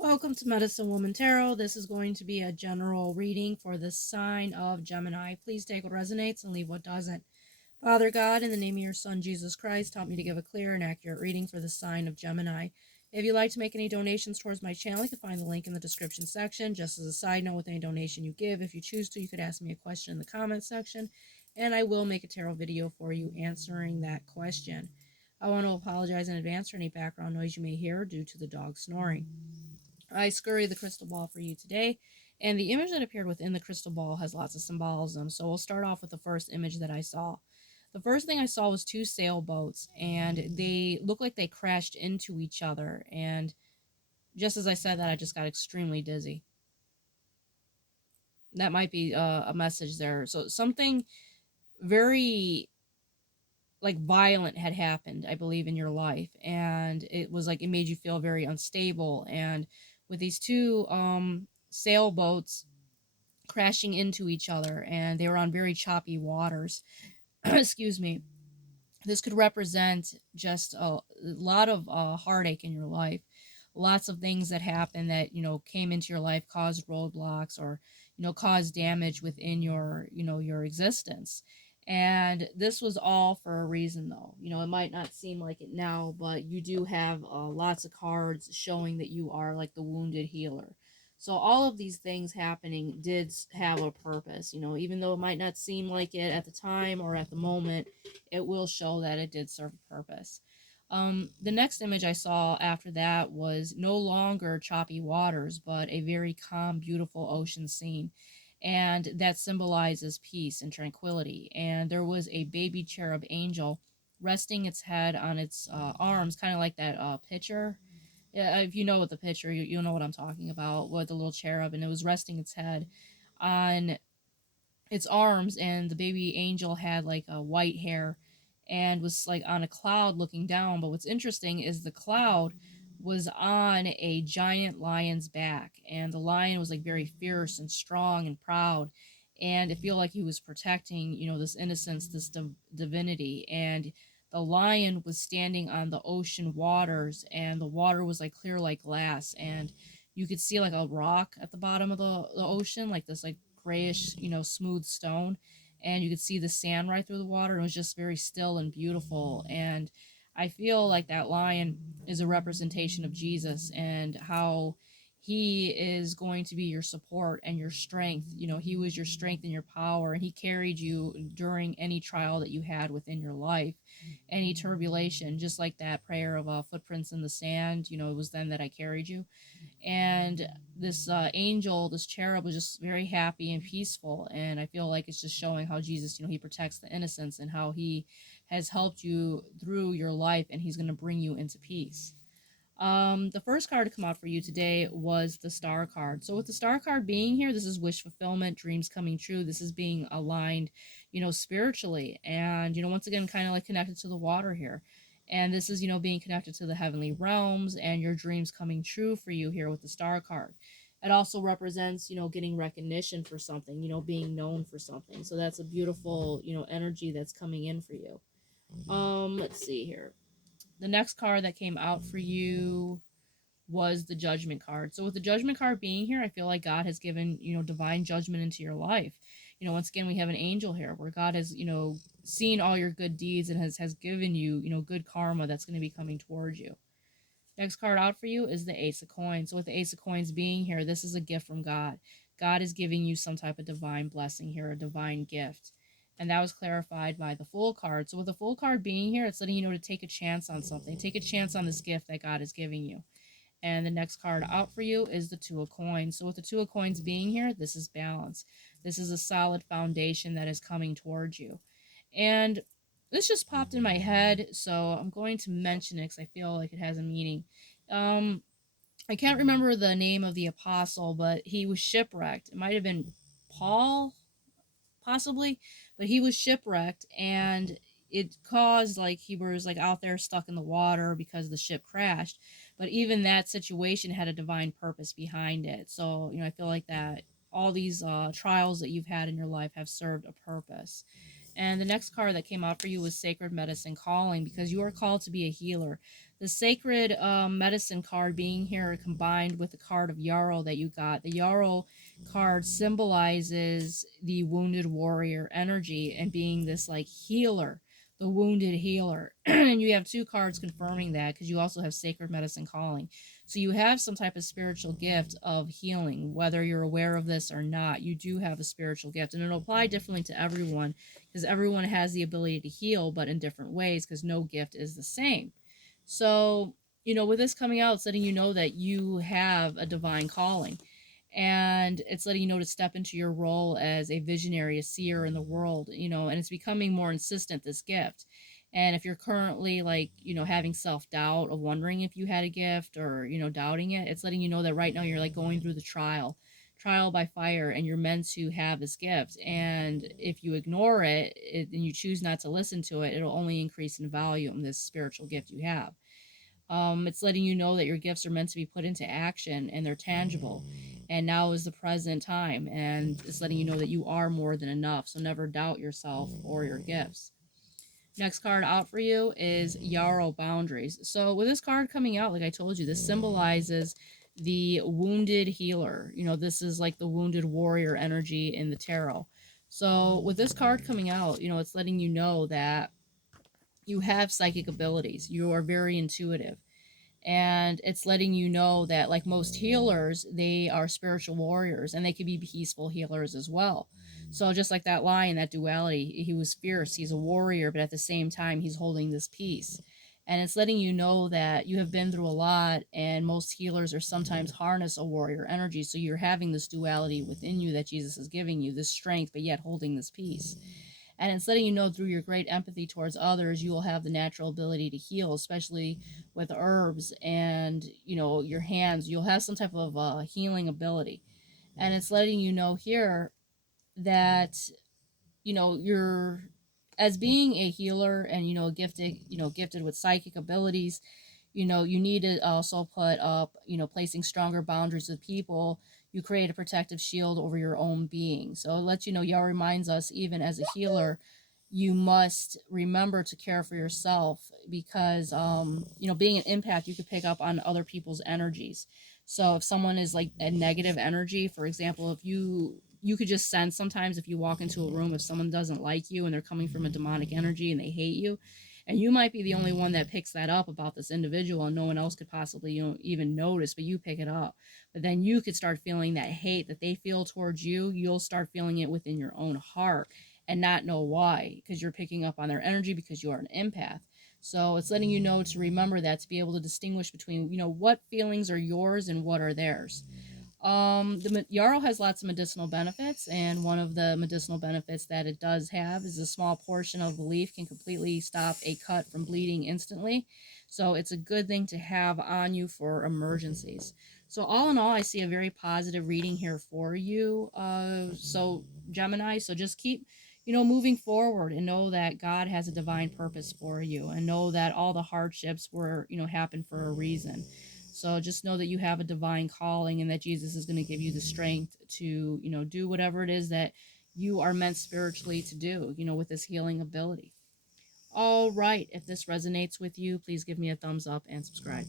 Welcome to Medicine Woman Tarot. This is going to be a general reading for the sign of Gemini. Please take what resonates and leave what doesn't. Father God, in the name of your Son, Jesus Christ, help me to give a clear and accurate reading for the sign of Gemini. If you'd like to make any donations towards my channel, you can find the link in the description section. Just as a side note, with any donation you give, if you choose to, you could ask me a question in the comment section, and I will make a tarot video for you answering that question. I want to apologize in advance for any background noise you may hear due to the dog snoring. I scurry the crystal ball for you today, and the image that appeared within the crystal ball has lots of symbolism. So we'll start off with the first image that I saw. The first thing I saw was two sailboats, and they look like they crashed into each other. And just as I said that, I just got extremely dizzy. That might be a message there. So something very like violent had happened, I believe, in your life, and it was like it made you feel very unstable. And with these two sailboats crashing into each other, and they were on very choppy waters. Excuse me. This could represent just a lot of heartache in your life. Lots of things that happened that, came into your life, caused roadblocks, or, caused damage within your existence. And this was all for a reason, though. It might not seem like it now, but you do have lots of cards showing that you are like the wounded healer. So all of these things happening did have a purpose, even though it might not seem like it at the time or at the moment, it will show that it did serve a purpose. The next image I saw after that was no longer choppy waters, but a very calm, beautiful ocean scene. And that symbolizes peace and tranquility. And there was a baby cherub angel resting its head on its arms, kind of like that picture. Yeah, if you know what the picture, you'll know what I'm talking about, with the little cherub, and it was resting its head on its arms, and the baby angel had like a white hair and was like on a cloud looking down. But what's interesting is the cloud was on a giant lion's back, and the lion was like very fierce and strong and proud, and it feel like he was protecting, this innocence, this divinity. And the lion was standing on the ocean waters, and the water was like clear like glass, and you could see like a rock at the bottom of the ocean, like this like grayish, smooth stone, and you could see the sand right through the water. It was just very still and beautiful. And I feel like that lion is a representation of Jesus, and how he is going to be your support and your strength. He was your strength and your power, and he carried you during any trial that you had within your life, any turbulation, just like that prayer of footprints in the sand. It was then that I carried you. And this angel, this cherub, was just very happy and peaceful. And I feel like it's just showing how Jesus, he protects the innocents, and how he has helped you through your life, and he's going to bring you into peace. The first card to come out for you today was the Star card. So with the Star card being here, this is wish fulfillment, dreams coming true. This is being aligned, spiritually, and, once again, kind of like connected to the water here. And this is, being connected to the heavenly realms and your dreams coming true for you here with the Star card. It also represents, getting recognition for something, being known for something. So that's a beautiful, energy that's coming in for you. Let's see here. The next card that came out for you was the Judgment card. So with the Judgment card being here, I feel like God has given, divine judgment into your life. Once again, we have an angel here where God has, seen all your good deeds, and has given you, good karma that's going to be coming towards you. Next card out for you is the Ace of Coins. So with the Ace of Coins being here, this is a gift from God. God is giving you some type of divine blessing here, a divine gift. And that was clarified by the Fool card. So with the Fool card being here, it's letting you know to take a chance on something. Take a chance on this gift that God is giving you. And the next card out for you is the Two of Coins. So with the Two of Coins being here, this is balance. This is a solid foundation that is coming towards you. And this just popped in my head, so I'm going to mention it because I feel like it has a meaning. I can't remember the name of the apostle, but he was shipwrecked. It might have been Paul, possibly, but he was shipwrecked, and it caused, like, he was like out there stuck in the water because the ship crashed. But even that situation had a divine purpose behind it. So, I feel like that all these trials that you've had in your life have served a purpose. And the next card that came out for you was Sacred Medicine Calling, because you are called to be a healer. The sacred medicine card being here combined with the card of Yarrow that you got. The Yarrow card symbolizes the wounded warrior energy and being this like healer, the wounded healer. And you have two cards confirming that because you also have sacred medicine calling. So you have some type of spiritual gift of healing, whether you're aware of this or not. You do have a spiritual gift, and it'll apply differently to everyone because everyone has the ability to heal, but in different ways because no gift is the same. So, with this coming out, it's letting you know that you have a divine calling. And it's letting you know to step into your role as a visionary, a seer in the world, and it's becoming more insistent, this gift. And if you're currently like, having self doubt of wondering if you had a gift or, doubting it, it's letting you know that right now you're like going through the trial by fire, and you're meant to have this gift. And if you ignore and you choose not to listen to it, it'll only increase in volume, this spiritual gift you have. It's letting you know that your gifts are meant to be put into action and they're tangible. And now is the present time. And it's letting you know that you are more than enough. So never doubt yourself or your gifts. Next card out for you is Yarrow Boundaries. So with this card coming out, like I told you, this symbolizes the wounded healer. This is like the wounded warrior energy in the tarot. So with this card coming out, it's letting you know that you have psychic abilities. You are very intuitive, and it's letting you know that like most healers, they are spiritual warriors and they can be peaceful healers as well. So just like that lion, that duality, he was fierce, he's a warrior, but at the same time he's holding this peace. And it's letting you know that you have been through a lot, and most healers are sometimes harness a warrior energy, so you're having this duality within you that Jesus is giving you, this strength but yet holding this peace. And it's letting you know through your great empathy towards others, you will have the natural ability to heal, especially with herbs and, your hands. You'll have some type of healing ability. And it's letting you know here that, you're, as being a healer and, gifted with psychic abilities, you need to also put up, placing stronger boundaries with people. You create a protective shield over your own being. So it lets you know, Yah reminds us, even as a healer, you must remember to care for yourself because, being an empath, you could pick up on other people's energies. So if someone is like a negative energy, for example, if you could just sense sometimes if you walk into a room, if someone doesn't like you and they're coming from a demonic energy and they hate you, and you might be the only one that picks that up about this individual and no one else could possibly even notice, but you pick it up. But then you could start feeling that hate that they feel towards you. You'll start feeling it within your own heart and not know why, because you're picking up on their energy because you are an empath. So it's letting you know to remember that, to be able to distinguish between what feelings are yours and what are theirs. The yarrow has lots of medicinal benefits, and one of the medicinal benefits that it does have is a small portion of the leaf can completely stop a cut from bleeding instantly. So it's a good thing to have on you for emergencies. So all in all, I see a very positive reading here for you. So Gemini, so just keep, moving forward and know that God has a divine purpose for you, and know that all the hardships were, happen for a reason. So just know that you have a divine calling, and that Jesus is going to give you the strength to, do whatever it is that you are meant spiritually to do, with this healing ability. All right. If this resonates with you, please give me a thumbs up and subscribe.